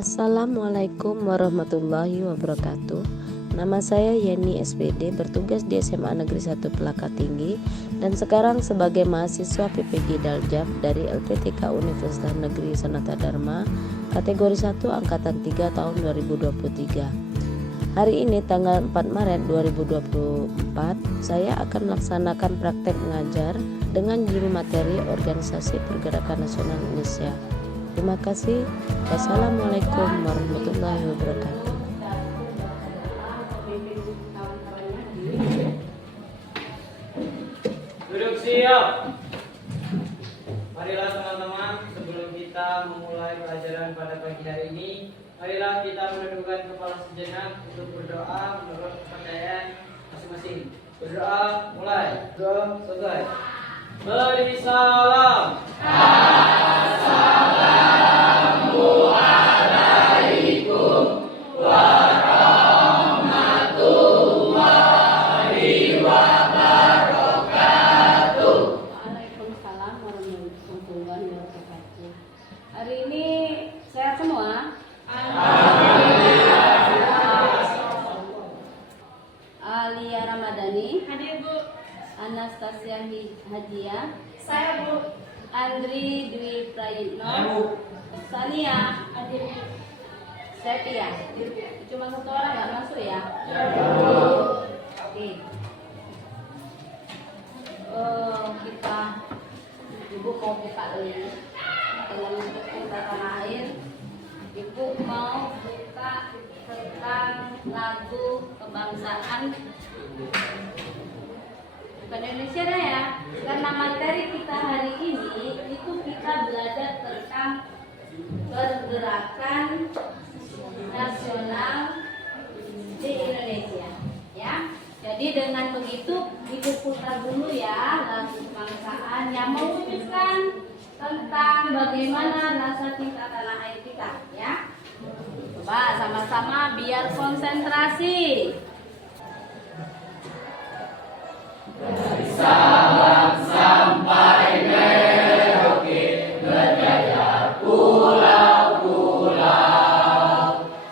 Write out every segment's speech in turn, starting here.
Assalamualaikum warahmatullahi wabarakatuh. Nama saya Yeni SPD, bertugas di SMA Negeri 1 Pelaka Tinggi dan sekarang sebagai mahasiswa PPG Daljab dari LPTK Universitas Negeri Sanata Dharma kategori 1 angkatan 3 tahun 2023. Hari ini tanggal 4 Maret 2024 saya akan melaksanakan praktek mengajar dengan judul materi Organisasi Pergerakan Nasional Indonesia. Terima kasih. Wassalamualaikum warahmatullahi wabarakatuh. Duduk siap. Marilah teman-teman, sebelum kita memulai pelajaran pada pagi hari ini, marilah kita menundukkan kepala sejenak untuk berdoa menurut kepercayaan masing-masing. Berdoa mulai. Doa selesai. Beri salam. Assalamualaikum warahmatullahi wabarakatuh. Waalaikumsalam warahmatullahi wabarakatuh. Hari ini sehat semua? Alia Ramadhani. Hadir Bu. Anastasia Hajia. Saya Bu. Andri Dwi Prayitno. Sania. Hadir Bu. Sepia. Cuma satu orang nggak masuk ya? Oke. Kita Ibu mau buka link dalam bentuk tanah air. Ibu mau buka tentang lagu kebangsaan bukan Indonesia dah ya, karena materi kita hari ini itu kita belajar tentang pergerakan nasional di Indonesia ya. Jadi dengan begitu Ibu putar dulu ya lagu kebangsaan yang mewujudkan tentang bagaimana rasa cinta tanah air kita ya. Coba sama-sama biar konsentrasi. Sabang sampai Merauke, berjajar pulau-pulau,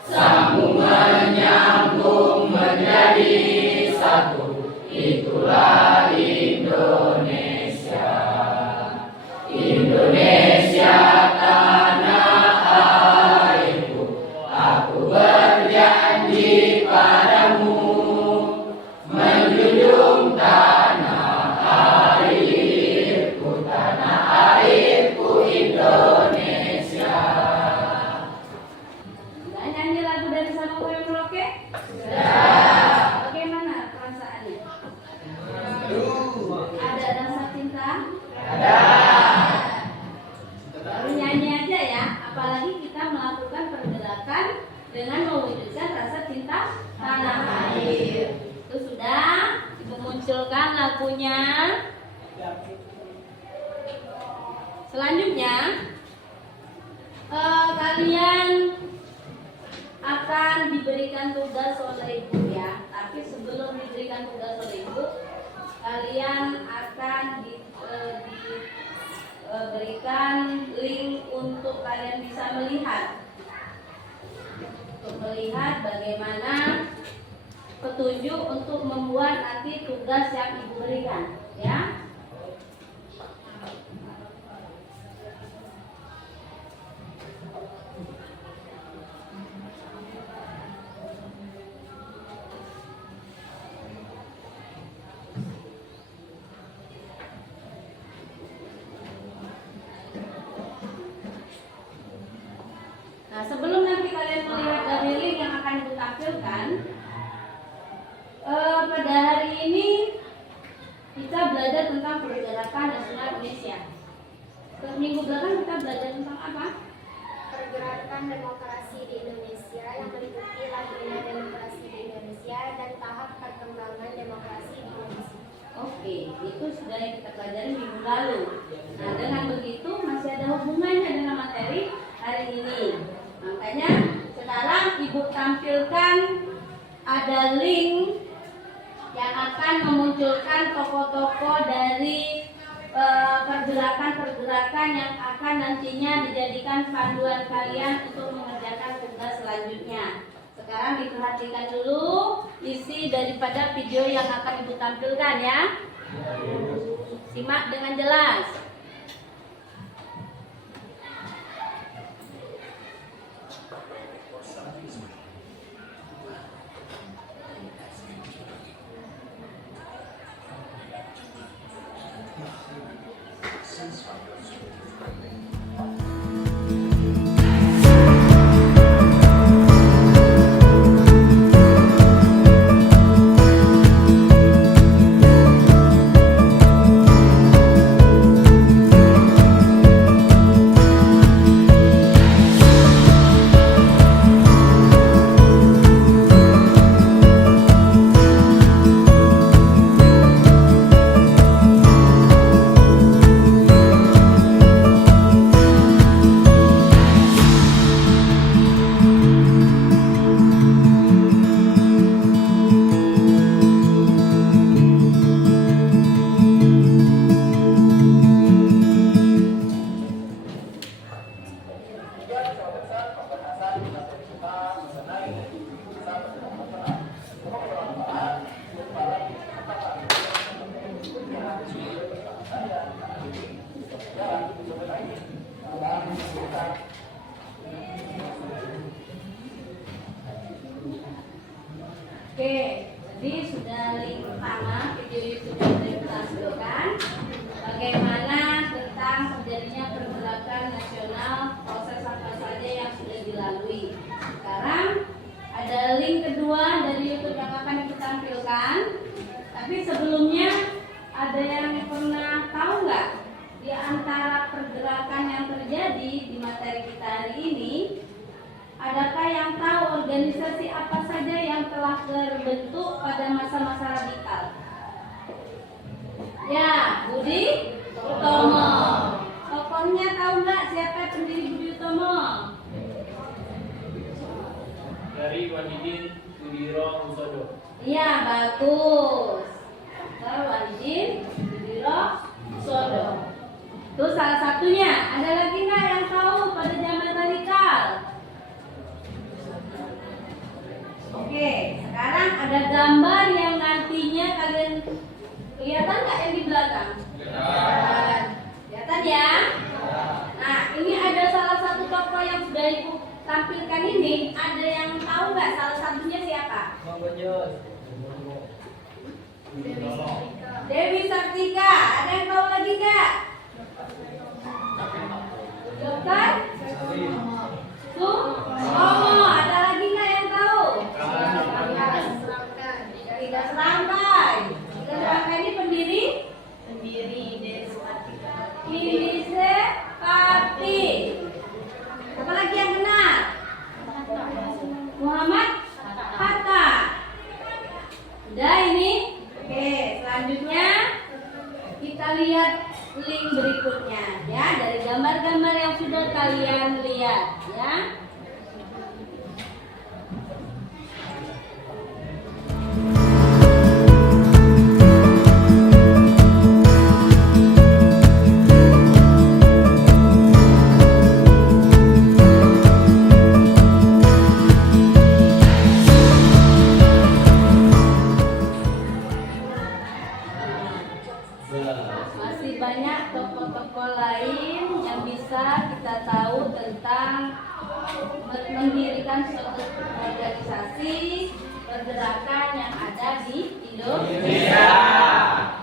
sambung menyambung menjadi satu, itulah Indonesia. Indonesia tanah airku, aku berjanji padamu, menjunjung tanah airku Indonesia. Sudah nyanyi lagu dari Sabang sampai Merauke? Sudah. Bagaimana perasaannya? Ada rasa cinta? Ada. Baru nyanyi aja ya, apalagi kita melakukan pergerakan dengan mewujudkan rasa cinta tanah air. Itu sudah, Ibu munculkan lagunya. Selanjutnya, kalian akan diberikan tugas oleh Ibu ya. Tapi sebelum diberikan tugas oleh Ibu, kalian akan diberikan link untuk kalian bisa melihat, bagaimana petunjuk untuk membuat nanti tugas yang Ibu berikan ya. Nah, sebelum nanti kalian melihat dari link yang akan Ibu tampilkan, pada hari ini kita belajar tentang pergerakan nasional Indonesia. Minggu belakang kita belajar tentang apa? Pergerakan demokrasi di Indonesia yang meliputi lahirnya demokrasi di Indonesia dan tahap perkembangan demokrasi di Indonesia. Oke, itu sudah yang kita pelajari minggu lalu. Nah, dengan begitu masih ada hubungannya dengan materi hari ini. Makanya sekarang Ibu tampilkan ada link yang akan memunculkan tokoh-tokoh dari pergerakan pergerakan-pergerakan yang akan nantinya dijadikan panduan kalian untuk mengerjakan tugas selanjutnya. Sekarang diperhatikan dulu isi daripada video yang akan Ibu tampilkan ya. Simak dengan jelas. Oke, jadi sudah link pertama video YouTube yang sudah ditampilkan bagaimana tentang terjadinya pergerakan nasional, proses apa saja yang sudah dilalui. Sekarang ada link kedua dari YouTube yang akan ditampilkan. Tapi sebelumnya ada yang pernah tahu nggak di antara pergerakan yang terjadi di materi kita hari ini? Adakah yang tahu organisasi apa saja yang telah terbentuk pada masa-masa radikal? Ya, Budi Utomo. Tokohnya tahu nggak siapa pendiri Budi Utomo? Dari Wahidin Sudiro Husodo. Iya, bagus. Dr. Wahidin Sudiro Husodo. Itu salah satunya. Ada lagi nggak yang tahu pada zaman radikal? Oke, sekarang ada gambar yang nantinya kalian kelihatan nggak yang di belakang? Kelihatan. Kelihatan ya? Nah, ini ada salah satu tokoh yang sudah Ibu tampilkan ini. Ada yang tahu nggak salah satunya siapa? Bang Bojos. Dewi Sartika. Ada yang tahu lagi nggak? Dokter? Sutomo. Ada lagi nggak yang tahu? Tidak Serangkai. Tidak Serangkai ini pendiri? Pendiri Desa Pati. Apa lagi yang benar? Muhammad Hatta. Udah ini? Oke, selanjutnya kita lihat link berikutnya ya, dari gambar-gambar yang sudah kalian lihat ya. Masih banyak tokoh-tokoh lain yang bisa kita tahu tentang mendirikan suatu organisasi pergerakan yang ada di Indonesia.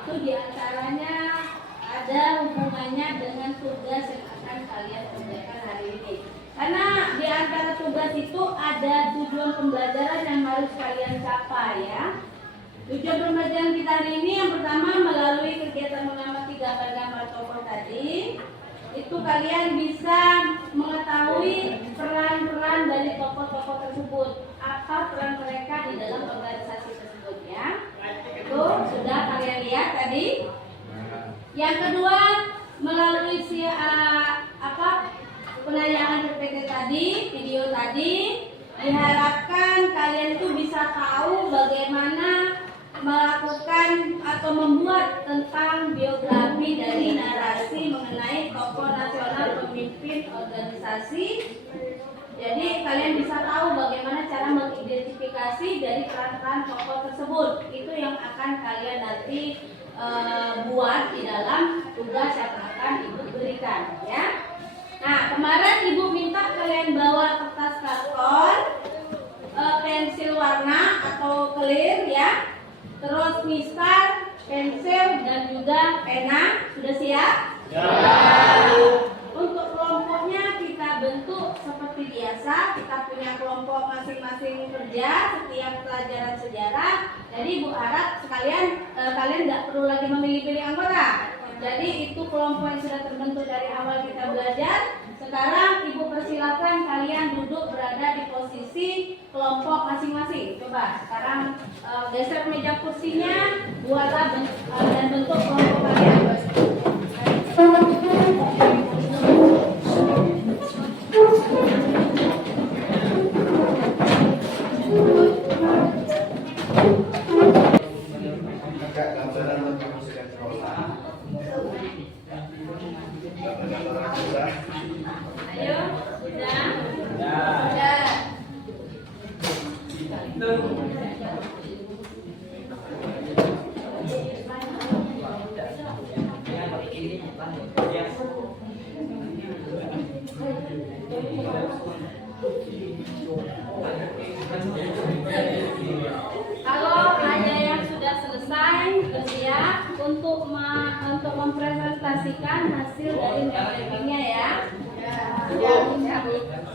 Itu diantaranya ada hubungannya dengan tugas yang akan kalian kerjakan hari ini. Karena di antara tugas itu ada tujuan pembelajaran yang harus kalian capai ya. Tujuan pembelajaran kita hari ini yang pertama melalui kegiatan mengamati gambar-gambar tokoh tadi, itu kalian bisa mengetahui peran-peran dari tokoh-tokoh tersebut, apa peran mereka di dalam organisasi tersebut ya. Itu sudah kalian lihat tadi. Yang kedua melalui penayangan PPT tadi, video tadi, diharapkan kalian itu bisa tahu bagaimana melakukan atau membuat tentang biografi dari narasi memimpin organisasi. Jadi kalian bisa tahu bagaimana cara mengidentifikasi dari peran-peran tokoh tersebut. Itu yang akan kalian nanti buat di dalam tugas yang akan Ibu berikan, ya. Nah, kemarin Ibu minta kalian bawa kertas karton, pensil warna atau clear, ya. Terus mistar, pensil dan juga pena. Sudah siap? Ya. Untuk kelompoknya kita bentuk seperti biasa. Kita punya kelompok masing-masing kerja setiap pelajaran sejarah. Jadi Ibu harap sekalian kalian nggak perlu lagi memilih-pilih anggota. Jadi itu kelompok yang sudah terbentuk dari awal kita belajar. Sekarang Ibu persilakan kalian duduk berada di posisi kelompok masing-masing. Coba sekarang geser meja kursinya, buatlah dan bentuk kelompok kalian. Ayo, sudah? Sudah. Kalau ada yang sudah selesai bersiap untuk mempresentasikan hasil dari mappingnya, ya.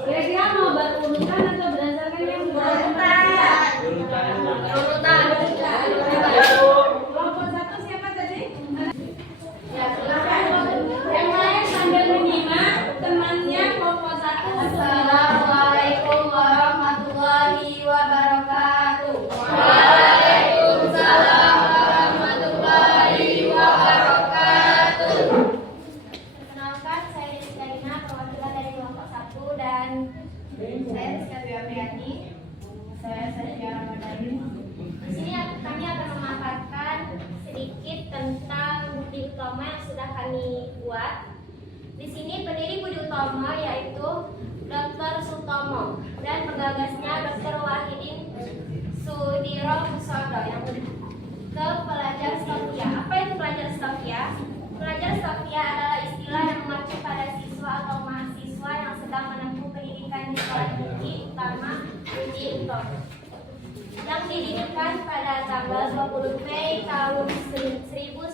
Kira-kira mau berurutan atau berdasarkan yang urutan? Kelompok satu siapa tadi? Ya, silakan. Yang lain sambil menyimak temannya kelompok satu. Assalamualaikum warahmatullahi wabarakatuh. Waalaikumsalam warahmatullahi wabarakatuh. Perkenalkan, saya Desi Karina, perwakilan dari kelompok 1, dan saya Rizka Biapriani. Saya Satya Ramadhani. Di sini kami akan memaparkan sedikit tentang Budi Utomo yang sudah kami buat. Di sini pendiri Budi Utomo yaitu Dr. Sutomo dan penggagasnya Dr. Wahidin Sudiro Kusodo yang ke pelajar Stofia. Apa itu pelajar Stofia? Pelajar Stofia adalah istilah yang mengacu pada siswa atau mahasiswa yang sedang menempuh pendidikan di sekolah tinggi utama Budi Utomo yang didirikan pada tanggal 20 Mei tahun 1908,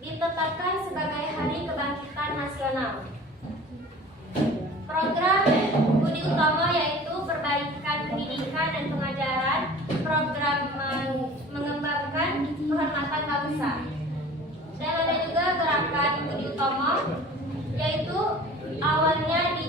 ditetapkan sebagai Hari Kebangkitan Nasional. Program Budi Utomo yaitu perbaikan pendidikan dan pengajaran, program mengembangkan kehormatan bangsa. Dan ada juga gerakan Budi Utomo yaitu awalnya di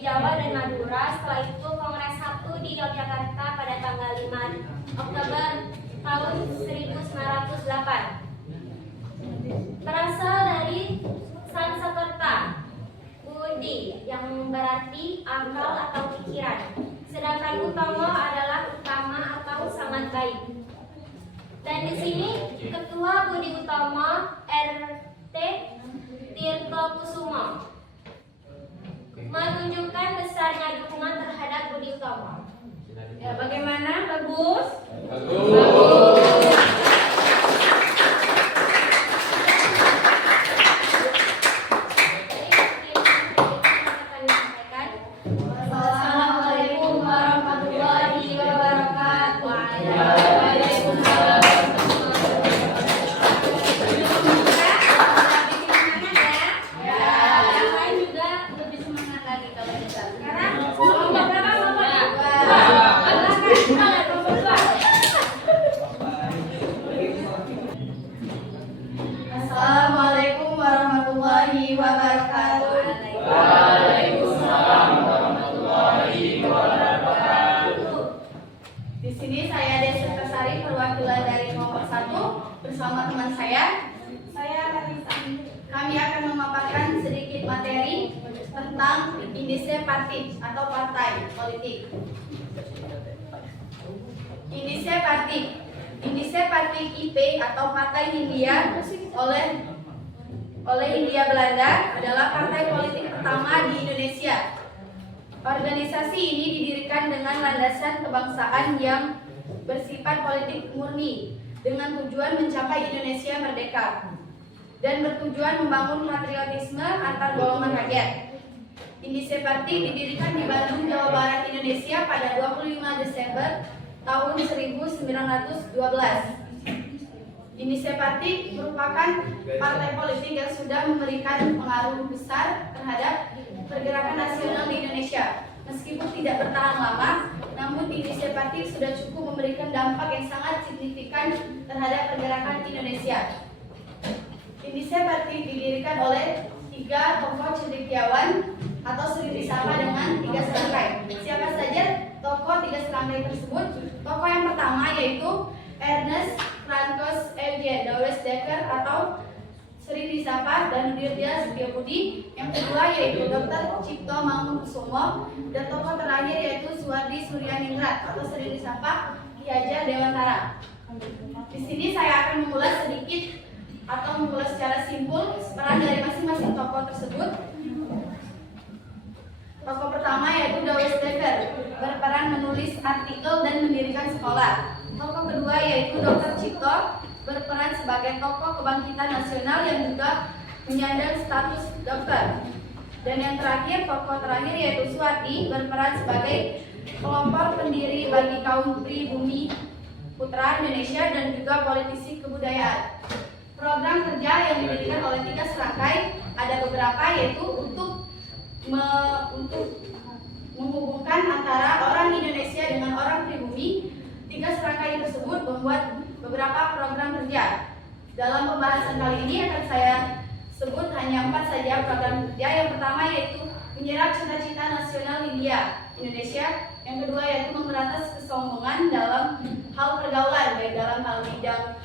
Jawa dan Madura, setelah itu Kongres 1 di Yogyakarta pada tanggal 5 Oktober tahun 1908. Berasal dari Sanskerta, Budi yang berarti akal atau pikiran, sedangkan Utomo adalah utama atau sangat baik. Dan di sini Ketua Budi Utomo RT Tirto Kusumo menunjukkan besarnya dukungan terhadap Budi Utomo. Ya, bagaimana? Bagus? Assalamualaikum warahmatullahi wabarakatuh. Yang lain juga lebih semangat lagi kalau bisa. Sekarang kelompok berapa kelompoknya? Kelompok 2. Assalamualaikum warahmatullahi wabarakatuh. Waalaikumsalam warahmatullahi wabarakatuh. Di sini saya Desi Kasari, perwakilan dari kelompok 1 bersama teman saya Larissa. Kami akan memaparkan sedikit materi tentang indise partit atau partai politik. Indise partit IP atau Partai Hindia oleh oleh Hindia Belanda adalah partai politik pertama di Indonesia. Organisasi ini didirikan dengan landasan kebangsaan yang bersifat politik murni dengan tujuan mencapai Indonesia merdeka dan bertujuan membangun patriotisme antar golongan rakyat. Indise Party didirikan di Bandung, Jawa Barat, Indonesia pada 25 Desember tahun 1912. Indise Party merupakan partai politik yang sudah memberikan pengaruh besar terhadap pergerakan nasional di Indonesia. Meskipun tidak bertahan lama, namun Indise Party sudah cukup memberikan dampak yang sangat signifikan terhadap pergerakan Indonesia. Indise Party didirikan oleh 3 tokoh cendekiawan atau sering disapa dengan 3 serangkai. Siapa saja tokoh 3 serangkai tersebut? Tokoh yang pertama yaitu Ernest Francois Eugen Dawes Dekker atau sering disapa dan Dirja Setiabudi. Yang kedua yaitu Dr. Cipto Mangunkusumo, dan tokoh terakhir yaitu Suwardi Suryaningrat atau sering disapa Ki Hajar Dewantara. Di sini saya akan mengulas sedikit atau mengulas secara simpul peran dari masing-masing tokoh tersebut. Tokoh pertama yaitu Dawes Dekker, berperan menulis artikel dan mendirikan sekolah. Tokoh kedua yaitu Dr. Cipto, berperan sebagai tokoh kebangkitan nasional yang juga menyandang status dokter. Dan yang terakhir, tokoh terakhir yaitu Suwardi, berperan sebagai pelopor pendiri bagi kaum pribumi putra Indonesia dan juga politisi kebudayaan. Program kerja yang didirikan oleh 3 serangkai ada beberapa, yaitu untuk menghubungkan antara orang Indonesia dengan orang pribumi. 3 serangkai tersebut membuat beberapa program kerja. Dalam pembahasan kali ini akan saya sebut hanya 4 saja program kerja. Yang pertama yaitu menyerap cita-cita nasional Indonesia. Yang kedua yaitu memberantas kesombongan dalam hal pergaulan, baik dalam hal bidang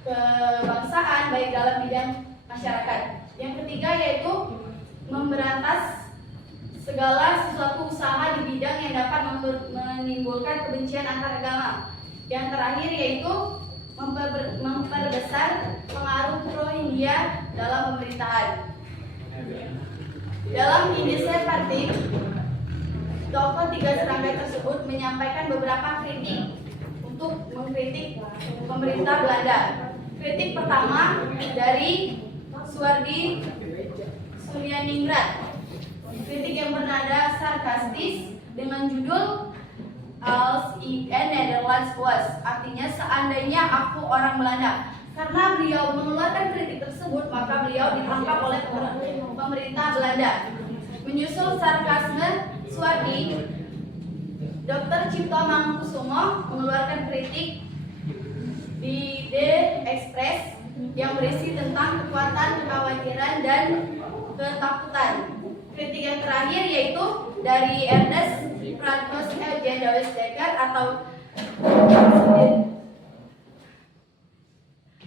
kebangsaan, baik dalam bidang masyarakat. Yang ketiga yaitu memberantas segala sesuatu usaha di bidang yang dapat menimbulkan kebencian antar agama. Yang terakhir yaitu memperbesar pengaruh pro-Hindia dalam pemerintahan. Dalam Indise Party, tokoh 3 serangkai tersebut menyampaikan beberapa kritik untuk mengkritik pemerintah Belanda. Kritik pertama dari Suwardi Suryaningrat. Kritik yang bernada sarkastis dengan judul Als ik Nederlands was, artinya seandainya aku orang Belanda. Karena beliau mengeluarkan kritik tersebut, maka beliau ditangkap oleh pemerintah Belanda. Menyusul sarkasme Suwardi, Dr. Cipto Mangunkusumo mengeluarkan kritik di The Express yang berisi tentang kekuatan, kekhawatiran, dan ketakutan. Kritik yang terakhir yaitu dari Ernest Francois Eugen Dawes Dekker atau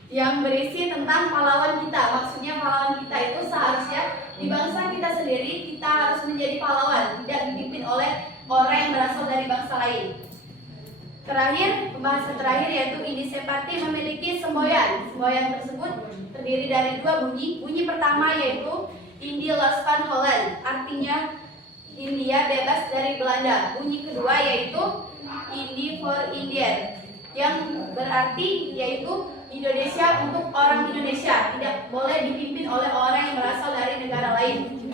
yang berisi tentang pahlawan kita. Maksudnya pahlawan kita itu seharusnya di bangsa kita sendiri kita harus menjadi pahlawan, tidak dipimpin oleh orang yang berasal dari bangsa lain. Terakhir, pembahasan terakhir yaitu Indise Party memiliki semboyan. Semboyan tersebut terdiri dari 2 bunyi. Bunyi pertama yaitu Indie Los van Holland, artinya India bebas dari Belanda. Bunyi kedua yaitu Indie for Indian, yang berarti yaitu Indonesia untuk orang Indonesia, tidak boleh dipimpin oleh orang yang berasal dari negara lain.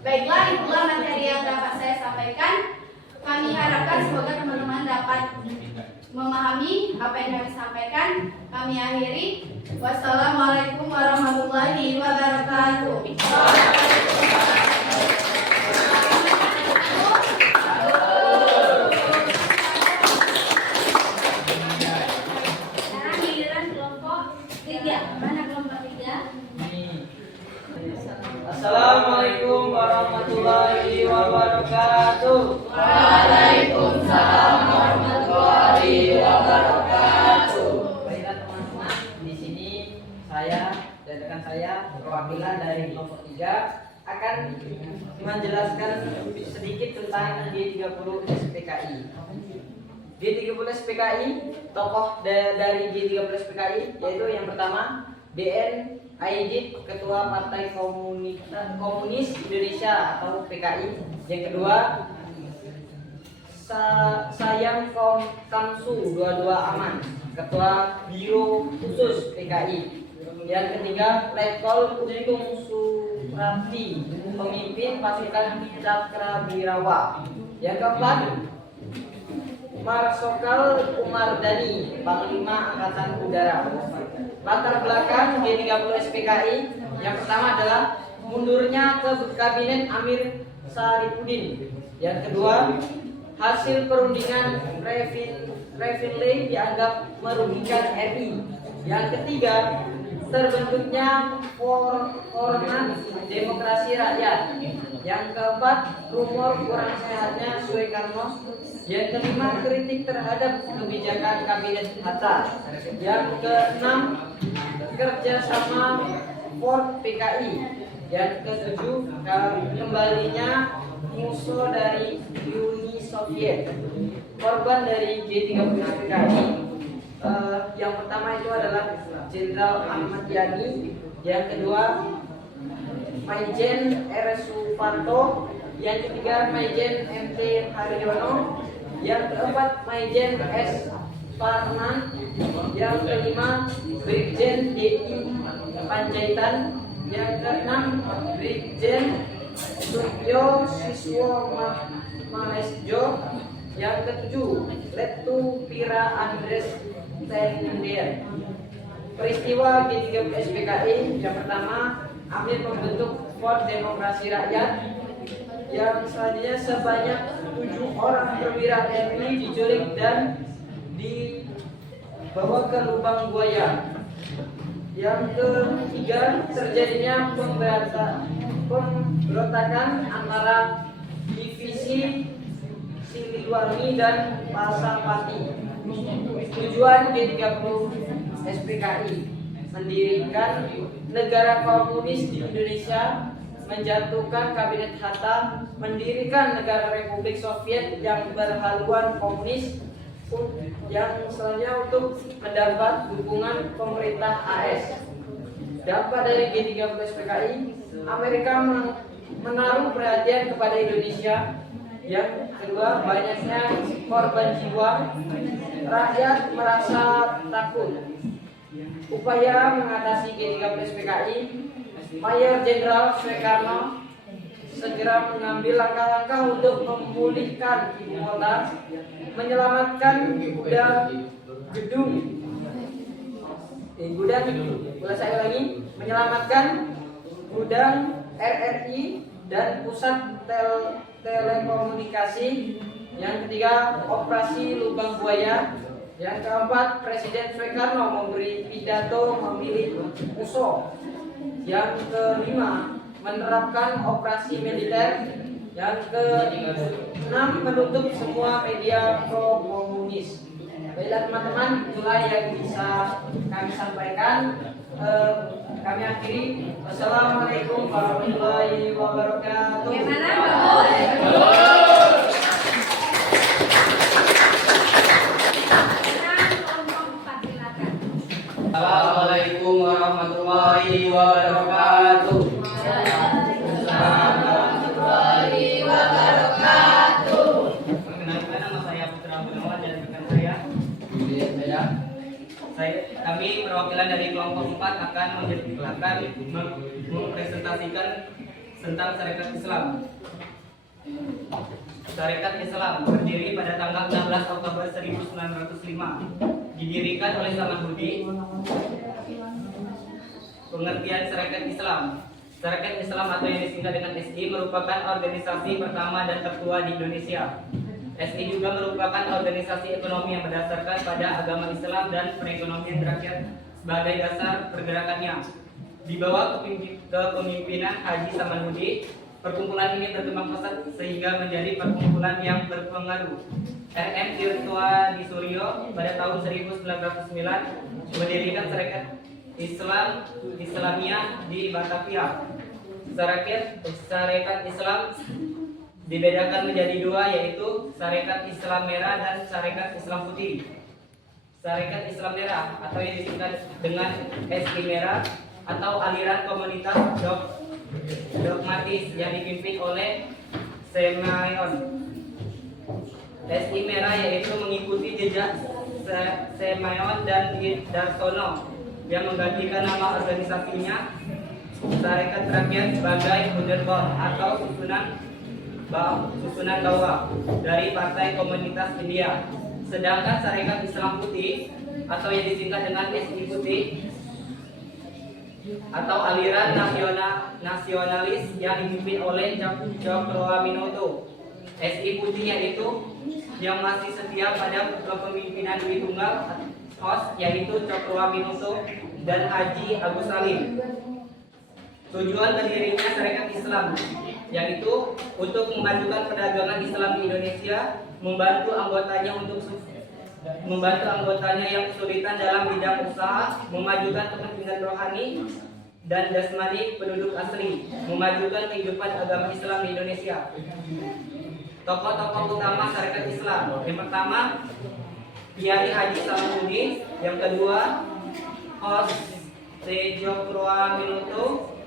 Baiklah, itulah materi yang dapat saya sampaikan. Kami harapkan semoga teman-teman dapat memahami apa yang kami sampaikan. Kami akhiri. Wassalamualaikum warahmatullahi wabarakatuh. Sekarang giliran kelompok 3. Mana kelompok 3? Assalamualaikum warahmatullahi wabarakatuh. Waalaikumsalam warahmatullahi wabarakatuh. Baiklah teman-teman, di sini saya dan rekan saya perwakilan dari kelompok 3 akan menjelaskan sedikit tentang G30 SPKI. G30 SPKI, tokoh dari G30 SPKI yaitu yang pertama DN Aidit, Ketua Partai Komunis Indonesia atau PKI. Yang kedua, Sayang Kamsu 22 Aman, Ketua Biro Khusus PKI. Yang ketiga, Letkol Untung Surati, Pemimpin Pasukan Cakrawirawa. Yang keempat, Marsikal Umar Dhani, Panglima Angkatan Udara. Latar belakang G30 SPKI yang pertama adalah mundurnya ke Kabinet Amir Saripudin. Yang kedua, hasil perundingan Refinlay dianggap merugikan RI. Yang ketiga, terbentuknya Forum Demokrasi Rakyat. Yang keempat, rumor kurang sehatnya Soekarno. Yang kelima, kritik terhadap kebijakan Kabinet Hatta. Yang keenam, kerjasama Ford PKI. Yang ketujuh, kembalinya musuh dari Uni Soviet. Korban dari G30 PKI yang pertama itu adalah Jenderal Ahmad Yani. Yang kedua, Maijen R. Suparto. Yang ketiga, Maijen MT Haryono. Yang keempat, Maijen S. Parman. Yang kelima, Brigjen DI Panjaitan. Yang keenam, Brigjen Suryo Siswo Mahesjo. Yang ketujuh, Letu Pira Andres Tender. Peristiwa G30 SPKI yang pertama, Amir membentuk Front Demokrasi Rakyat. Yang selanjutnya, sebanyak 7 orang perwira TNI diculik dan dibawa ke lubang buaya. Yang ketiga, terjadinya pemberontakan antara divisi Siliwangi dan Pasapati. Tujuan G30 SPKI mendirikan negara komunis di Indonesia, menjatuhkan Kabinet Hatta, mendirikan negara Republik Soviet yang berhaluan komunis, yang selanjutnya untuk mendapat dukungan pemerintah AS. Dampak dari G30 SPKI, Amerika menaruh perhatian kepada Indonesia. Yang kedua, banyaknya korban jiwa, rakyat merasa takut. Upaya mengatasi G30 SPKI, Mayor Jenderal Soekarno segera mengambil langkah-langkah untuk memulihkan ibu kota, menyelamatkan menyelamatkan gudang RRI dan pusat telekomunikasi. Yang ketiga, operasi lubang buaya. Yang keempat, Presiden Soekarno memberi pidato memilih musuh. Yang kelima, menerapkan operasi militer. Yang keenam, menutup semua media pro-komunis. Baiklah teman-teman, itulah yang bisa kami sampaikan. Kami akhiri. Wassalamualaikum warahmatullahi wabarakatuh. Bagaimana Bapak? Assalamualaikum warahmatullahi wabarakatuh. Perkenalkan, nama saya Putra Gunawan dan rekan saya. Kami perwakilan dari kelompok 4 akan mempresentasikan tentang Sarekat Islam. Sarekat Islam berdiri pada tanggal 16 Oktober 1905. Didirikan oleh Samanhudi. Pengertian Sarekat Islam. Sarekat Islam atau yang disingkat dengan SI merupakan organisasi pertama dan tertua di Indonesia. SI juga merupakan organisasi ekonomi yang berdasarkan pada agama Islam dan perekonomian rakyat sebagai dasar pergerakannya. Di bawah kepemimpinan Haji Samanhudi, perkumpulan ini berkembang pesat sehingga menjadi perkumpulan yang berpengaruh. RM Tirtoa di Suryo pada tahun 1909 mendirikan Sarekat Islamiyah di Batavia. Sarekat Islam dibedakan menjadi dua, yaitu Sarekat Islam Merah dan Sarekat Islam Putih. Sarekat Islam Merah atau yang disingkat dengan SI Merah atau aliran komunitas dogmatis yang dipimpin oleh Semayon. SI Merah yaitu mengikuti jejak Semayon dan Darsono yang menggantikan nama organisasinya Sarekat Rakyat sebagai Underbond atau susunan bawah dari Partai Komunitas India. Sedangkan Sarekat Islam Putih atau yang disingkat dengan SI Putih atau aliran nasionalis yang dipimpin oleh Cokroaminoto. SI Putih yaitu yang masih setia pada kepemimpinan Dwi Tunggal Os yaitu Cokroaminoto dan Haji Agus Salim. Tujuan berdirinya Sarekat Islam yaitu untuk memajukan perdagangan Islam di Indonesia, membantu anggotanya yang kesulitan dalam bidang usaha, memajukan kepentingan rohani dan jasmani penduduk asli, memajukan kehidupan agama Islam di Indonesia. Tokoh-tokoh utama Sarekat Islam, yang pertama Kiai Haji Salahuddin, yang kedua Os Cokroaminoto,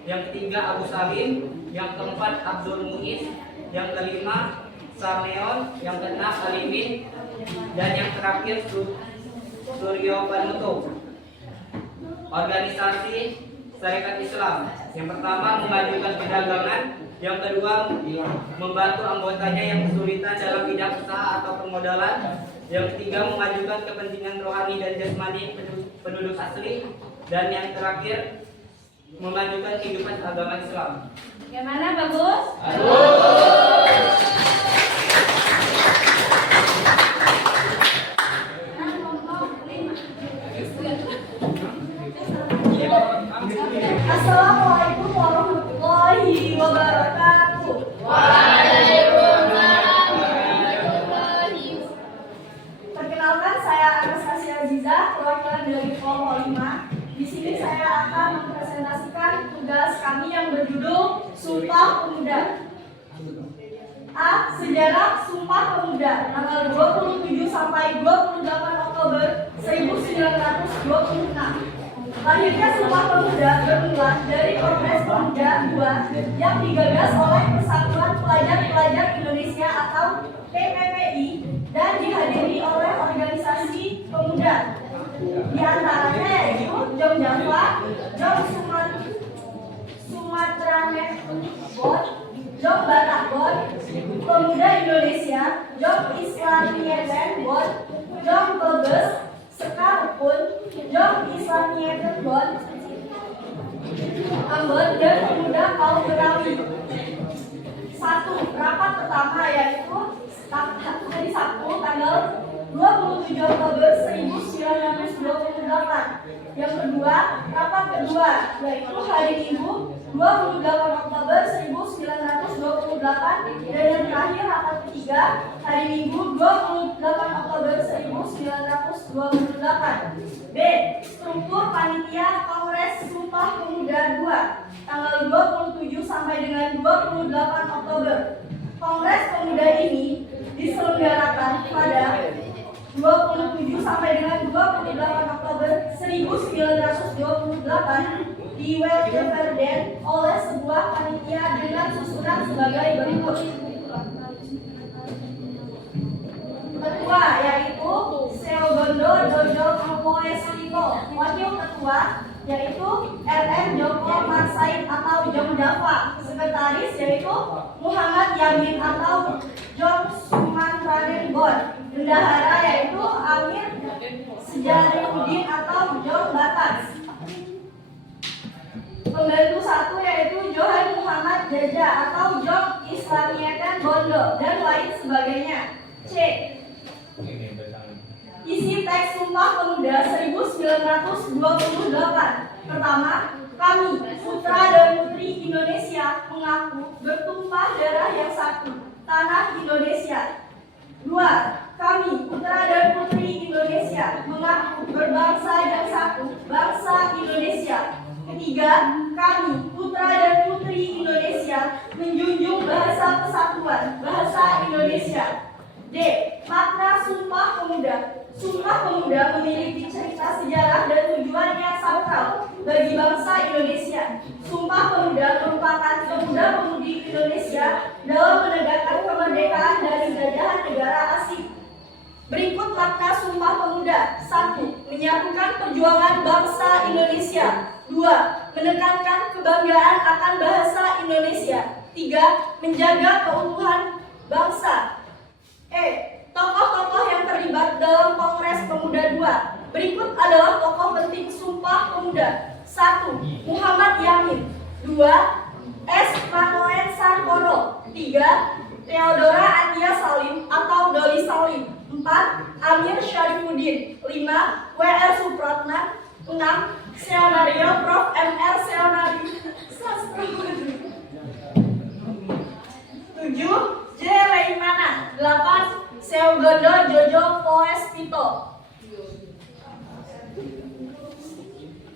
yang ketiga Abu Salim, yang keempat Abdul Muiz, yang kelima Sarneon, yang keenam Alimin, dan yang terakhir Suryo Panuto. Organisasi Sarekat Islam, yang pertama memajukan perdagangan, yang kedua membantu anggotanya yang kesulitan dalam bidang usaha atau permodalan, yang ketiga memajukan kepentingan rohani dan jasmani penduduk asli, dan yang terakhir memajukan kehidupan agama Islam. Gimana, bagus? Assalamualaikum warahmatullahi wabarakatuh. Perkenalkan, saya Anastasia Aziza, perwakilan dari kelompok 5. Di sini saya akan mempresentasikan tugas kami yang berjudul Sumpah Pemuda. A. Sejarah Sumpah Pemuda tanggal 27 sampai 28 Oktober 1926. Lahirnya Sumpah Pemuda bermula dari Kongres Pemuda II yang digagas oleh Persatuan Pelajar-Pelajar Indonesia atau PPPI dan dihadiri oleh organisasi pemuda. Di antaranya yaitu Jom Java, Jom Sumatranet Bond, Jom Batakbon, Pemuda Indonesia, Jom Islamieten Bond, Jom Beges, Sekarupun, Jom Islamieten Bond, Ambon, dan Pemuda Kaum Betawi. 1. Rapat pertama yaitu hari Sabtu tanggal 27 Oktober 1928. Yang kedua, rapat kedua yaitu hari Minggu 28 Oktober 1928, dan yang terakhir rapat ketiga hari Minggu 28 Oktober 1928. B. Struktur Panitia Kongres Sumpah Pemuda II tanggal 27 sampai dengan 28 Oktober. Kongres Pemuda ini diselenggarakan pada 27 sampai dengan 28 Oktober 1928 di Weltevreden oleh sebuah panitia dengan susunan sebagai berikut. Ketua yaitu Seogondo Dojo Moesliko. Wakil ketua yaitu RM Joko Marsaid atau Jom Java. Sekretaris yaitu Muhammad Yamin atau Jom Sumatranen Bond. Bendahara yaitu Amir Sejarudin atau Jom Batas. Pembantu 1 yaitu Johan Muhammad Jaja atau Jom Islamieten Bondo dan lain sebagainya. C. Isi teks Sumpah Pemuda 1928. Pertama, kami, putra dan putri Indonesia, mengaku bertumpah darah yang satu, tanah Indonesia. 2. Kami, putra dan putri Indonesia, mengaku berbangsa yang satu, bangsa Indonesia. Ketiga, kami, putra dan putri Indonesia, menjunjung bahasa persatuan, bahasa Indonesia. D. Makna Sumpah Pemuda. Sumpah Pemuda memiliki cerita sejarah dan tujuan yang sakral bagi bangsa Indonesia. Sumpah Pemuda merupakan pemuda-pemudi Indonesia dalam menegakkan kemerdekaan dari jajahan negara asing. Berikut makna Sumpah Pemuda. 1. Menyatukan perjuangan bangsa Indonesia. 2. Menekankan kebanggaan akan bahasa Indonesia. 3. Menjaga keutuhan bangsa. Tokoh-tokoh yang terlibat dalam Kongres Pemuda 2. Berikut adalah tokoh penting Sumpah Pemuda. 1. Muhammad Yamin. 2. S. Manoen Sarkoro. 3. Theodora Ania Salim atau Doli Salim. 4. Amir Syarifuddin. 5. W.R. Supratman. 6. Seonario Prof. M.R. Seonario Sastra. 7. J. Leimana. 8. Seogondo Jojo Poespito.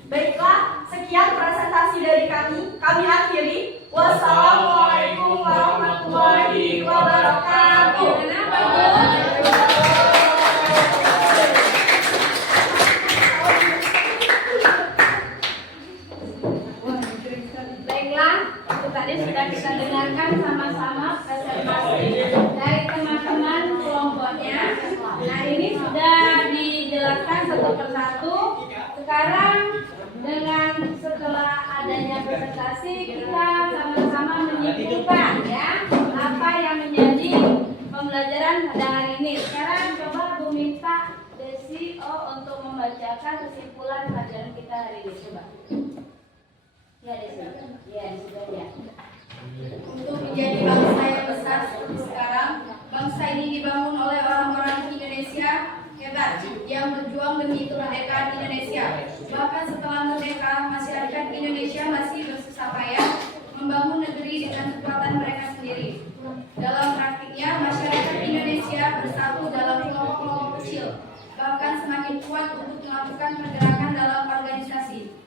Baiklah, sekian presentasi dari kami. Kami akhiri. Wassalamualaikum warahmatullahi wabarakatuh. Baiklah, itu tadi sudah kita dengarkan sama-sama presentasi dari teman-teman kelompoknya. Nah, ini sudah dijelaskan satu persatu. Sekarang dengan setelah adanya presentasi, kita sama-sama menyimpulkan ya apa yang menjadi pembelajaran pada hari ini. Sekarang coba Bu minta Desi untuk membacakan kesimpulan pelajaran kita hari ini. Coba. Ya Desi. Ya sudah ya. Untuk menjadi bangsa yang besar seperti sekarang, bangsa ini dibangun oleh orang-orang Indonesia hebat yang berjuang demi kemerdekaan Indonesia. Bahkan setelah merdeka, masyarakat Indonesia masih bersusah payah membangun negeri dengan kekuatan mereka sendiri. Dalam praktiknya, masyarakat Indonesia bersatu dalam kelompok-kelompok kecil, bahkan semakin kuat untuk melakukan pergerakan dalam organisasi.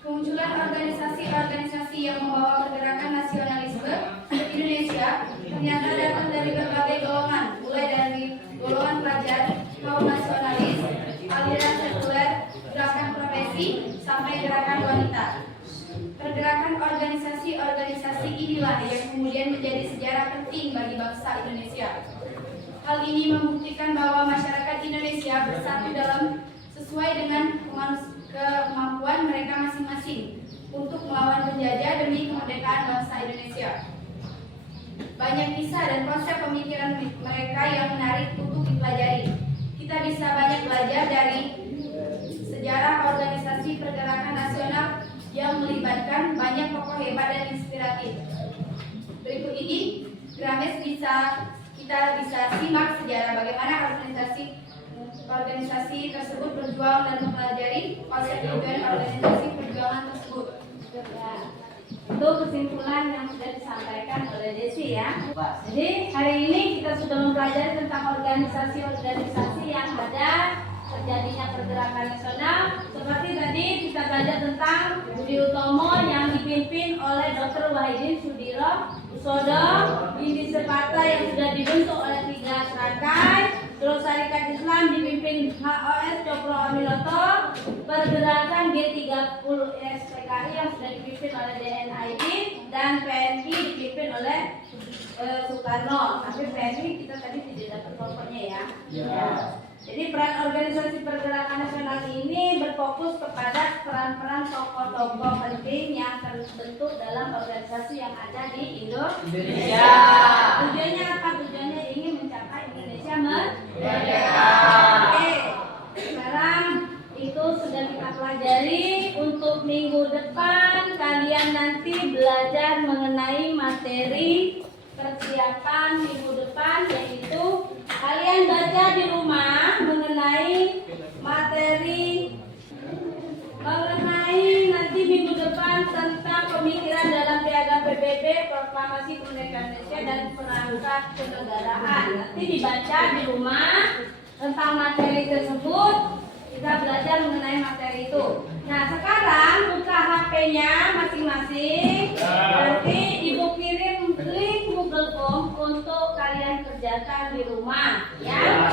Kemunculan organisasi-organisasi yang membawa pergerakan nasionalisme di Indonesia ternyata datang dari berbagai golongan, mulai dari golongan pelajar, kaum nasionalis, aliran sekuler, gerakan profesi, sampai gerakan wanita. Pergerakan organisasi-organisasi inilah yang kemudian menjadi sejarah penting bagi bangsa Indonesia. Hal ini membuktikan bahwa masyarakat Indonesia bersatu dalam sesuai dengan kemampuan mereka masing-masing untuk melawan penjajah demi kemerdekaan bangsa Indonesia. Banyak kisah dan konsep pemikiran mereka yang menarik untuk dipelajari. Kita bisa banyak belajar dari sejarah organisasi pergerakan nasional yang melibatkan banyak tokoh hebat dan inspiratif. Berikut ini Grames kita bisa simak sejarah bagaimana organisasi tersebut berjuang dan mempelajari konsep tujuan organisasi perjuangan tersebut. Ya. Itu kesimpulan yang sudah disampaikan oleh Desi ya. Jadi hari ini kita sudah mempelajari tentang organisasi-organisasi yang ada terjadinya pergerakan nasional. Seperti tadi kita belajar tentang Budi Utomo yang dipimpin oleh Dr. Wahidin Sudiro Usodo, Indi Sepata yang sudah dibentuk oleh 3 serangkai, terus Syarikat Islam dipimpin HOS Cokro Aminoto, pergerakan G30 SPKI yang sudah dipimpin oleh DNID, dan PNI dipimpin oleh Soekarno. Tapi PNI kita tadi tidak dapat pokoknya ya. Jadi peran organisasi pergerakan nasional ini berfokus kepada peran-peran tokoh-tokoh penting yang terbentuk dalam organisasi yang ada di Indonesia. Tujuannya apa? Tujuannya ingin mencapai Indonesia merdeka. Oke, sekarang itu sudah kita pelajari. Untuk minggu depan kalian nanti belajar mengenai materi persiapan minggu depan, yaitu kalian baca di rumah mengenai materi nanti minggu depan tentang pemikiran dalam piagam PBB, proklamasi kemerdekaan Indonesia dan perangkat kenegaraan. Nanti dibaca di rumah tentang materi tersebut, kita belajar mengenai materi itu. Nah, sekarang buka HP-nya masing-masing. Nanti ibu kirim link Google Form untuk kalian kerjakan di rumah, ya.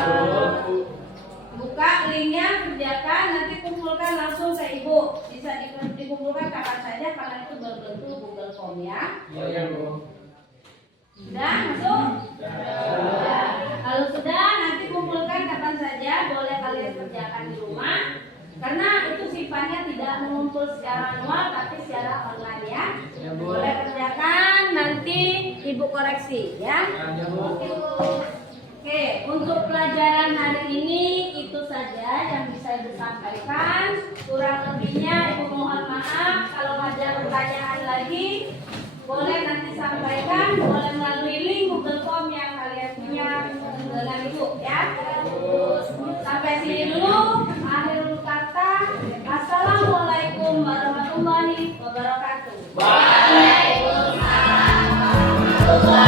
Buka Buka linknya, kerjakan, nanti kumpulkan langsung ke ibu. Bisa dikumpulkan kapan saja karena itu berbentuk Google Form ya. Iya, Bu. Sudah masuk? Sudah. Kalau sudah, nanti kumpulkan kapan saja. Boleh kalian kerjakan di rumah. Karena itu sifatnya tidak mengumpul secara manual, tapi secara online ya. Ya, Bu. Boleh kerjakan, nanti ibu koreksi ya. Ya, Bu. Oke, untuk pelajaran hari ini itu saja yang bisa ibu sampaikan. Kurang lebihnya ibu mohon maaf. Kalau ada pertanyaan lagi, boleh nanti sampaikan, boleh melalui link Google Form yang kalian punya dengan ibu ya. Sampai sini dulu. Akhirul kata, assalamualaikum warahmatullahi wabarakatuh. Waalaikumsalam.